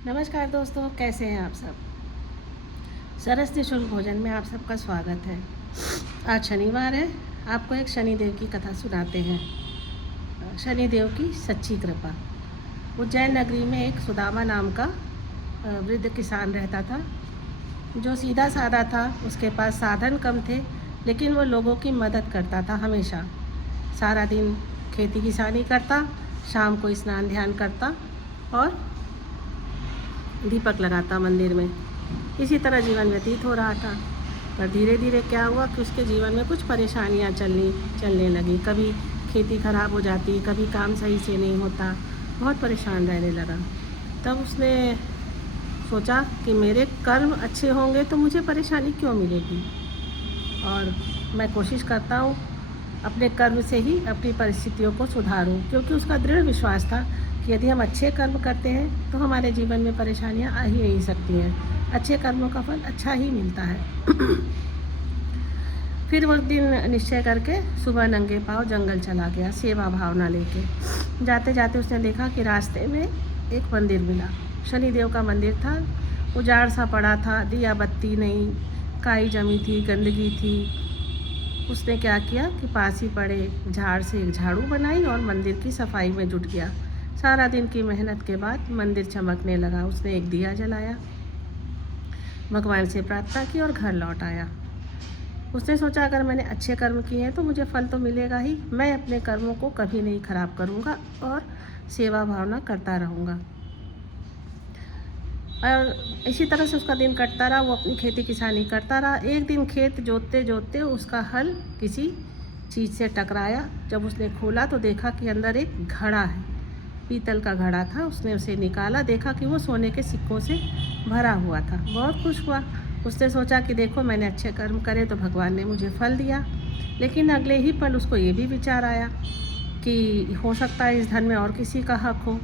नमस्कार दोस्तों, कैसे हैं आप सब। सरस निःशुल्क भोजन में आप सबका स्वागत है। आज शनिवार है। आपको एक शनिदेव की कथा सुनाते हैं। शनिदेव की सच्ची कृपा। उज्जैन नगरी में एक सुदामा नाम का वृद्ध किसान रहता था, जो सीधा साधा था। उसके पास साधन कम थे, लेकिन वो लोगों की मदद करता था हमेशा। सारा दिन खेती किसानी करता, शाम को स्नान ध्यान करता और दीपक लगाता मंदिर में। इसी तरह जीवन व्यतीत हो रहा था। पर धीरे धीरे क्या हुआ कि उसके जीवन में कुछ परेशानियां चलने लगी। कभी खेती खराब हो जाती, कभी काम सही से नहीं होता। बहुत परेशान रहने लगा। तब उसने सोचा कि मेरे कर्म अच्छे होंगे तो मुझे परेशानी क्यों मिलेगी, और मैं कोशिश करता हूँ अपने कर्म से ही अपनी परिस्थितियों को सुधारूं। क्योंकि उसका दृढ़ विश्वास था कि यदि हम अच्छे कर्म करते हैं तो हमारे जीवन में परेशानियां आ ही नहीं सकती हैं। अच्छे कर्मों का फल अच्छा ही मिलता है। फिर वो दिन निश्चय करके सुबह नंगे पाँव जंगल चला गया, सेवा भावना लेके। जाते जाते उसने देखा कि रास्ते में एक मंदिर मिला। शनिदेव का मंदिर था। उजाड़ सा पड़ा था, दिया बत्ती नहीं, काई जमी थी, गंदगी थी। उसने क्या किया कि पास ही पड़े झाड़ से एक झाड़ू बनाई और मंदिर की सफाई में जुट गया। सारा दिन की मेहनत के बाद मंदिर चमकने लगा। उसने एक दिया जलाया, भगवान से प्रार्थना की और घर लौट आया। उसने सोचा अगर मैंने अच्छे कर्म किए हैं तो मुझे फल तो मिलेगा ही। मैं अपने कर्मों को कभी नहीं खराब करूँगा और सेवा भावना करता रहूँगा। और इसी तरह से उसका दिन कटता रहा। वो अपनी खेती किसानी करता रहा। एक दिन खेत जोतते जोतते उसका हल किसी चीज़ से टकराया। जब उसने खोला तो देखा कि अंदर एक घड़ा है। पीतल का घड़ा था। उसने उसे निकाला, देखा कि वो सोने के सिक्कों से भरा हुआ था। बहुत खुश हुआ। उसने सोचा कि देखो, मैंने अच्छे कर्म करे तो भगवान ने मुझे फल दिया। लेकिन अगले ही पल उसको ये भी विचार आया कि हो सकता है इस धन में और किसी का हक हो।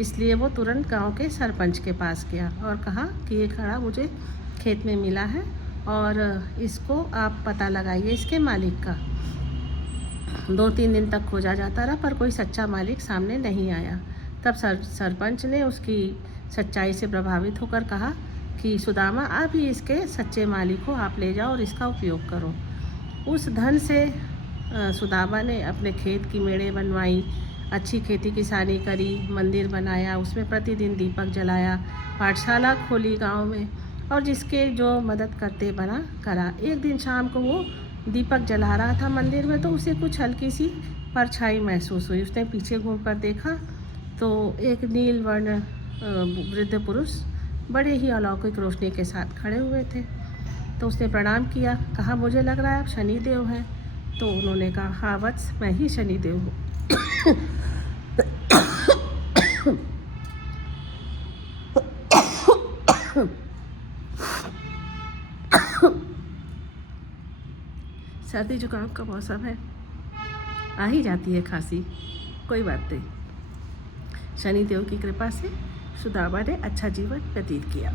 इसलिए वो तुरंत गांव के सरपंच के पास गया और कहा कि ये घड़ा मुझे खेत में मिला है और इसको आप पता लगाइए इसके मालिक का। 2-3 दिन तक खोजा जाता रहा, पर कोई सच्चा मालिक सामने नहीं आया। तब सरपंच ने उसकी सच्चाई से प्रभावित होकर कहा कि सुदामा, आप ही इसके सच्चे मालिक हो, आप ले जाओ और इसका उपयोग करो। उस धन से सुदामा ने अपने खेत की मेड़ें बनवाई, अच्छी खेती किसानी करी, मंदिर बनाया, उसमें प्रतिदिन दीपक जलाया, पाठशाला खोली गांव में, और जिसके जो मदद करते बना करा। एक दिन शाम को वो दीपक जला रहा था मंदिर में, तो उसे कुछ हल्की सी परछाई महसूस हुई। उसने पीछे घूमकर देखा तो एक नील वर्ण वृद्ध पुरुष बड़े ही अलौकिक रोशनी के साथ खड़े हुए थे। तो उसने प्रणाम किया, कहा मुझे लग रहा है आप शनिदेव हैं। तो उन्होंने कहा हाँ वत्स, मैं ही शनिदेव हूँ। सर्दी जुकाम का मौसम है, आ ही जाती है खांसी, कोई बात नहीं। शनिदेव की कृपा से सुदामा ने अच्छा जीवन व्यतीत किया।